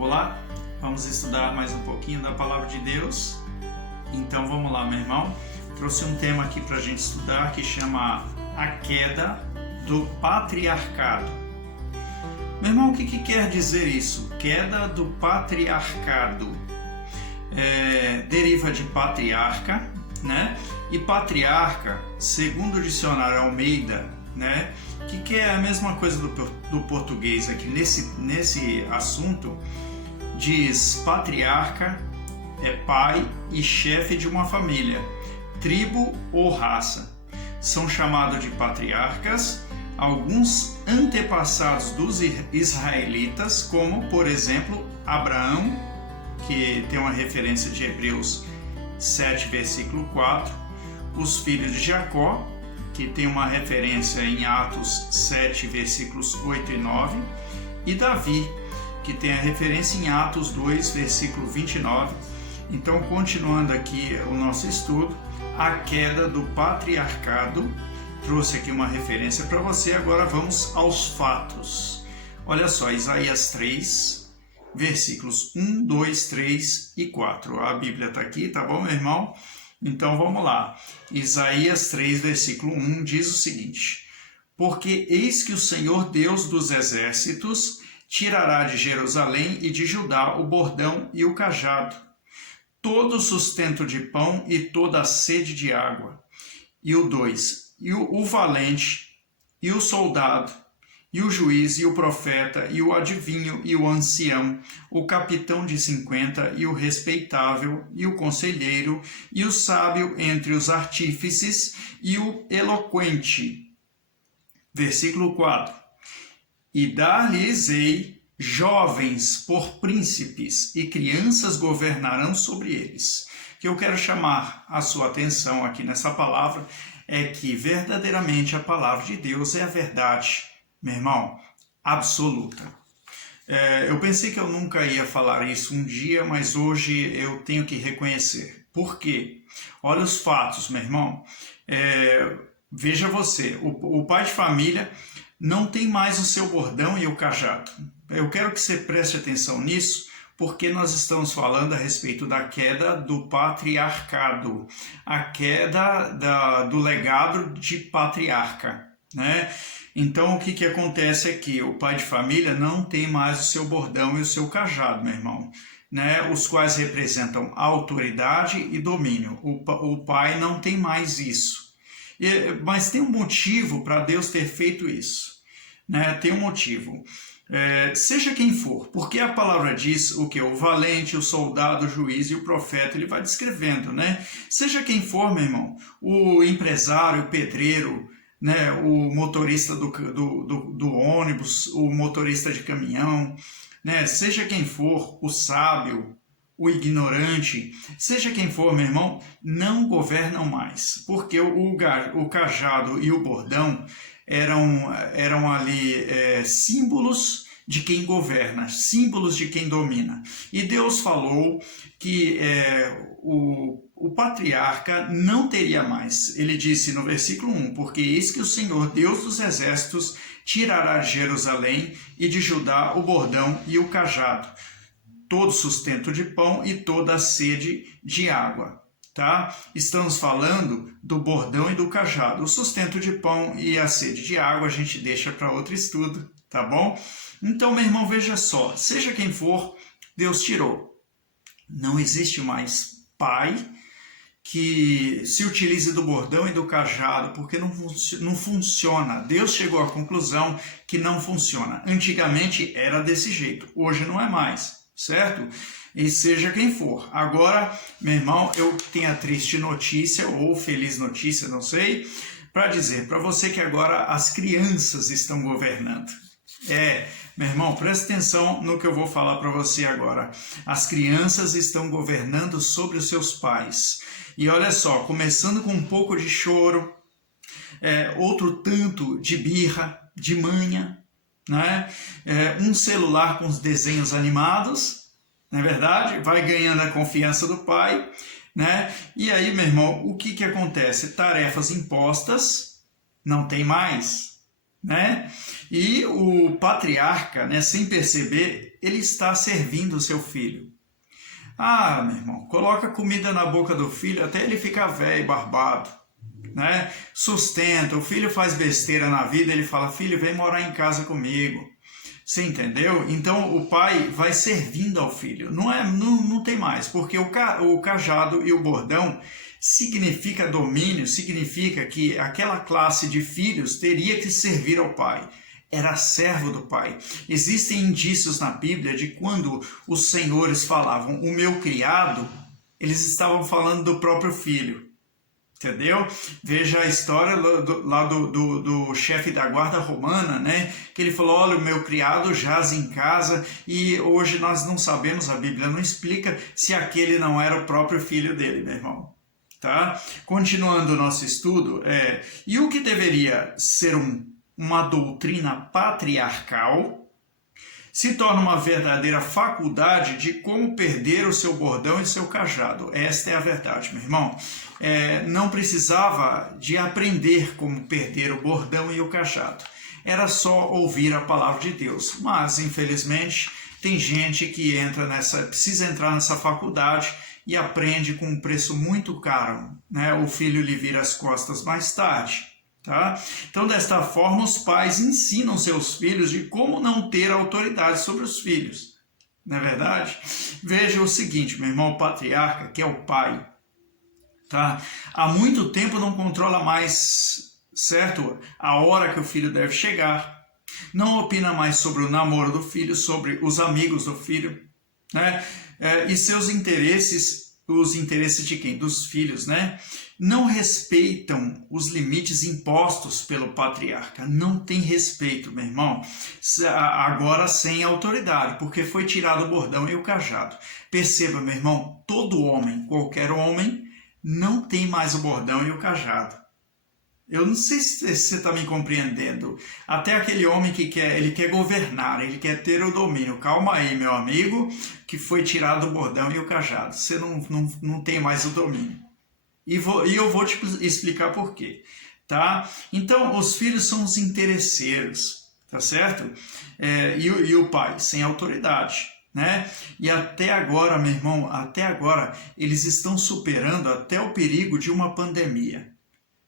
Olá, vamos estudar mais um pouquinho da Palavra de Deus. Então vamos lá, meu irmão. Trouxe um tema aqui para a gente estudar que chama a queda do patriarcado. Meu irmão, o que quer dizer isso? Queda do patriarcado. Deriva de patriarca, né? E patriarca, segundo o dicionário Almeida, né? Que é a mesma coisa do português aqui nesse assunto. Diz patriarca é pai e chefe de uma família, tribo ou raça. São chamados de patriarcas alguns antepassados dos israelitas, como, por exemplo, Abraão, que tem uma referência de Hebreus 7, versículo 4, os filhos de Jacó, que tem uma referência em Atos 7, versículos 8 e 9, e Davi, que tem a referência em Atos 2, versículo 29. Então, continuando aqui o nosso estudo, a queda do patriarcado, trouxe aqui uma referência para você. Agora vamos aos fatos. Olha só, Isaías 3, versículos 1, 2, 3 e 4. A Bíblia está aqui, tá bom, meu irmão? Então vamos lá. Isaías 3, versículo 1 diz o seguinte: porque eis que o Senhor Deus dos exércitos tirará de Jerusalém e de Judá o bordão e o cajado, todo o sustento de pão e toda a sede de água. E o 2, e o valente, e o soldado, e o juiz, e o profeta, e o adivinho, e o ancião, o capitão de 50, e o respeitável, e o conselheiro, e o sábio entre os artífices, e o eloquente. Versículo 4. E dar-lhes-ei jovens por príncipes, e crianças governarão sobre eles. O que eu quero chamar a sua atenção aqui nessa palavra é que verdadeiramente a palavra de Deus é a verdade, meu irmão, absoluta. Eu pensei que eu nunca ia falar isso um dia, mas hoje eu tenho que reconhecer. Por quê? Olha os fatos, meu irmão. Veja você, o pai de família não tem mais o seu bordão e o cajado. Eu quero que você preste atenção nisso, porque nós estamos falando a respeito da queda do patriarcado, a queda do legado de patriarca, né? Então, o que acontece é que o pai de família não tem mais o seu bordão e o seu cajado, meu irmão, né? Os quais representam autoridade e domínio. O pai não tem mais isso. Mas tem um motivo para Deus ter feito isso, né? Tem um motivo. Seja quem for, porque a palavra diz o que? O valente, o soldado, o juiz e o profeta, ele vai descrevendo, né? Seja quem for, meu irmão, o empresário, o pedreiro, né? O motorista do ônibus, o motorista de caminhão, né? Seja quem for, o sábio, o ignorante, seja quem for, meu irmão, não governam mais, porque o cajado e o bordão eram ali símbolos de quem governa, símbolos de quem domina. E Deus falou que o patriarca não teria mais. Ele disse no versículo 1, porque eis que o Senhor, Deus dos exércitos, tirará de Jerusalém e de Judá o bordão e o cajado, todo sustento de pão e toda a sede de água. Tá? Estamos falando do bordão e do cajado. O sustento de pão e a sede de água a gente deixa para outro estudo, tá bom? Então, meu irmão, veja só, seja quem for, Deus tirou. Não existe mais pai que se utilize do bordão e do cajado, porque não funciona. Deus chegou à conclusão que não funciona. Antigamente era desse jeito, hoje não é mais, certo? E seja quem for. Agora, meu irmão, eu tenho a triste notícia, ou feliz notícia, não sei, para dizer para você que agora as crianças estão governando. Meu irmão, presta atenção no que eu vou falar para você agora. As crianças estão governando sobre os seus pais. E olha só, começando com um pouco de choro, outro tanto de birra, de manha, né? Um celular com os desenhos animados, não é verdade? Vai ganhando a confiança do pai, né? E aí, meu irmão, o que acontece? Tarefas impostas não tem mais, né? E o patriarca, né, sem perceber, ele está servindo o seu filho. Ah, meu irmão, coloca comida na boca do filho até ele ficar velho, barbado, né? Sustenta, o filho faz besteira na vida, ele fala, filho, vem morar em casa comigo. Você entendeu? Então o pai vai servindo ao filho. Não tem mais, porque o cajado e o bordão significa domínio, significa que aquela classe de filhos teria que servir ao pai. Era servo do pai. Existem indícios na Bíblia de quando os senhores falavam o meu criado, eles estavam falando do próprio filho. Entendeu? Veja a história lá do chefe da guarda romana, né? Que ele falou, olha, o meu criado jaz em casa, e hoje nós não sabemos, a Bíblia não explica se aquele não era o próprio filho dele, meu irmão. Tá? Continuando o nosso estudo, e o que deveria ser uma doutrina patriarcal se torna uma verdadeira faculdade de como perder o seu bordão e seu cajado. Esta é a verdade, meu irmão. Não precisava de aprender como perder o bordão e o cajado. Era só ouvir a palavra de Deus. Mas, infelizmente, tem gente que precisa entrar nessa faculdade e aprende com um preço muito caro, né? O filho lhe vira as costas mais tarde. Tá? Então, desta forma, os pais ensinam seus filhos de como não ter autoridade sobre os filhos. Não é verdade? Veja o seguinte, meu irmão, o patriarca, que é o pai, tá? Há muito tempo não controla mais, certo? A hora que o filho deve chegar. Não opina mais sobre o namoro do filho, sobre os amigos do filho, né? E seus interesses, os interesses de quem? Dos filhos, né? Não respeitam os limites impostos pelo patriarca. Não tem respeito, meu irmão. Agora sem autoridade, porque foi tirado o bordão e o cajado. Perceba, meu irmão, todo homem, qualquer homem, não tem mais o bordão e o cajado. Eu não sei se você está me compreendendo. Até aquele homem que ele quer governar, ele quer ter o domínio. Calma aí, meu amigo, que foi tirado o bordão e o cajado. Você não tem mais o domínio. E eu vou te explicar por quê, tá? Então, os filhos são os interesseiros, tá certo? E o pai, sem autoridade, né? E até agora, meu irmão, até agora, eles estão superando até o perigo de uma pandemia.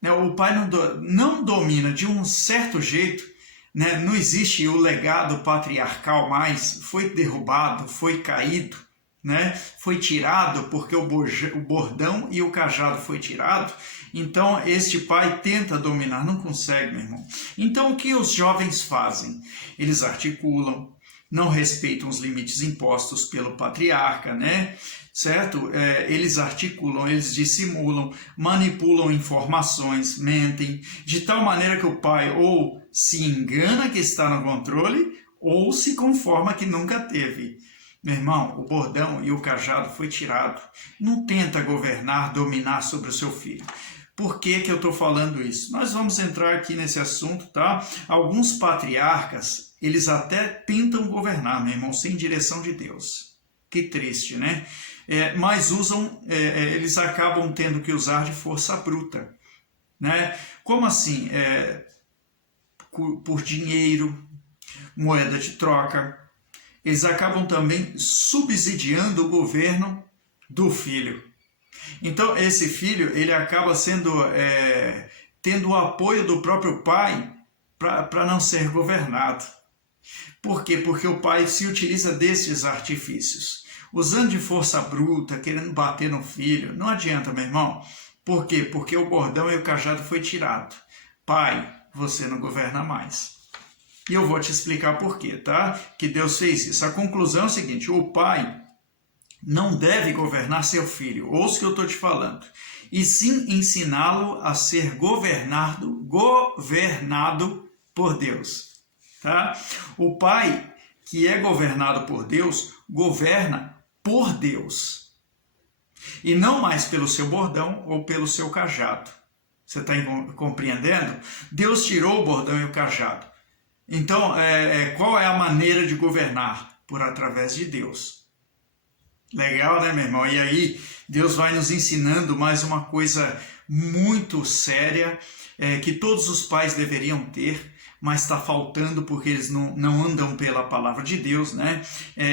O pai não domina de um certo jeito, né? Não existe o legado patriarcal mais, foi derrubado, foi caído, né? Foi tirado porque o bordão e o cajado foi tirado. Então este pai tenta dominar, não consegue, meu irmão. Então o que os jovens fazem? Eles articulam, não respeitam os limites impostos pelo patriarca, né? Certo? Eles articulam, eles dissimulam, manipulam informações, mentem, de tal maneira que o pai ou se engana que está no controle ou se conforma que nunca teve. Meu irmão, o bordão e o cajado foi tirado. Não tenta governar, dominar sobre o seu filho. Por que eu estou falando isso? Nós vamos entrar aqui nesse assunto, tá? Alguns patriarcas, eles até tentam governar, meu irmão, sem direção de Deus. Que triste, né? Mas eles acabam tendo que usar de força bruta, né? Como assim? Por dinheiro, moeda de troca. Eles acabam também subsidiando o governo do filho. Então, esse filho, ele acaba tendo o apoio do próprio pai para não ser governado. Por quê? Porque o pai se utiliza desses artifícios. Usando de força bruta, querendo bater no filho. Não adianta, meu irmão. Por quê? Porque o bordão e o cajado foi tirado. Pai, você não governa mais. E eu vou te explicar por quê, tá? Que Deus fez isso. A conclusão é o seguinte, o pai não deve governar seu filho. Ouça o que eu estou te falando. E sim ensiná-lo a ser governado por Deus. Tá? O pai que é governado por Deus, governa por Deus. E não mais pelo seu bordão ou pelo seu cajado. Você está compreendendo? Deus tirou o bordão e o cajado. Então, qual é a maneira de governar? Através de Deus. Legal, né, meu irmão? E aí, Deus vai nos ensinando mais uma coisa muito séria, que todos os pais deveriam ter, mas está faltando porque eles não andam pela palavra de Deus, né?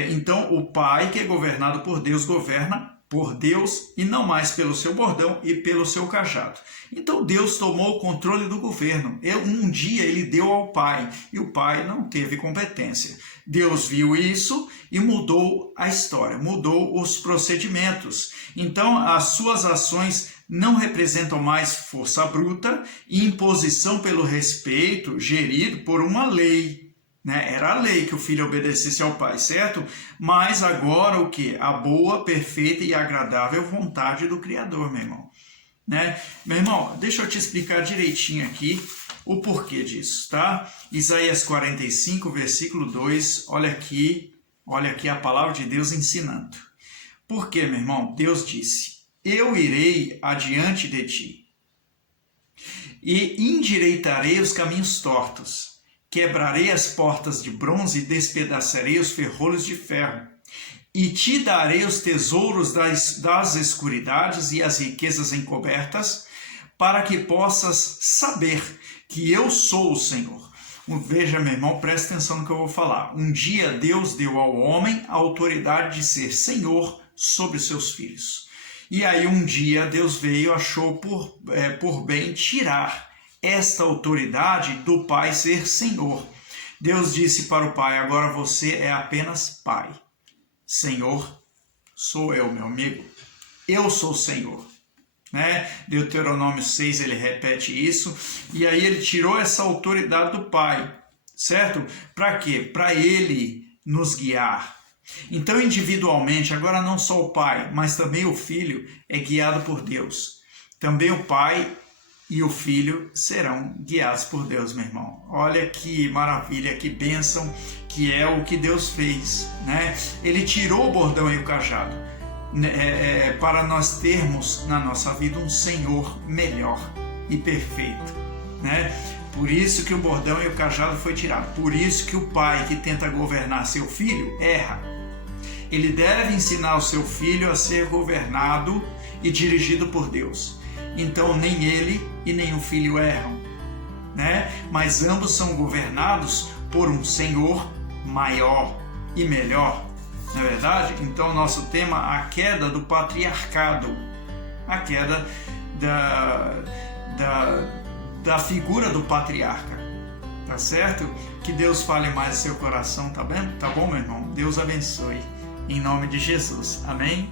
Então, o pai que é governado por Deus, governa por Deus e não mais pelo seu bordão e pelo seu cajado. Então Deus tomou o controle do governo. Um dia ele deu ao pai e o pai não teve competência. Deus viu isso e mudou a história, mudou os procedimentos. Então as suas ações não representam mais força bruta e imposição pelo respeito gerido por uma lei. Era a lei que o filho obedecesse ao pai, certo? Mas agora o que? A boa, perfeita e agradável vontade do Criador, meu irmão. Meu irmão, deixa eu te explicar direitinho aqui o porquê disso, tá? Isaías 45, versículo 2, olha aqui a palavra de Deus ensinando. Por quê, meu irmão? Deus disse, eu irei adiante de ti e endireitarei os caminhos tortos. Quebrarei as portas de bronze e despedaçarei os ferrolhos de ferro. E te darei os tesouros das escuridades e as riquezas encobertas, para que possas saber que eu sou o Senhor. Veja, meu irmão, presta atenção no que eu vou falar. Um dia Deus deu ao homem a autoridade de ser Senhor sobre os seus filhos. E aí um dia Deus veio, achou por bem tirar esta autoridade do pai ser Senhor. Deus disse para o pai, agora você é apenas pai. Senhor sou eu, meu amigo. Eu sou o Senhor. Deuteronômio 6, ele repete isso. E aí ele tirou essa autoridade do pai, certo? Para quê? Para ele nos guiar. Então, individualmente, agora não só o pai, mas também o filho é guiado por Deus. Também o pai e o filho serão guiados por Deus, meu irmão. Olha que maravilha, que bênção que é o que Deus fez, Ele tirou o bordão e o cajado para nós termos na nossa vida um Senhor melhor e perfeito, Por isso que o bordão e o cajado foi tirado. Por isso que o pai que tenta governar seu filho erra. Ele deve ensinar o seu filho a ser governado e dirigido por Deus. Então nem ele e nem o filho erram, Mas ambos são governados por um Senhor maior e melhor, não é verdade? Então nosso tema, a queda do patriarcado, a queda da figura do patriarca, tá certo? Que Deus fale mais no seu coração, tá bom, meu irmão? Deus abençoe, em nome de Jesus, amém?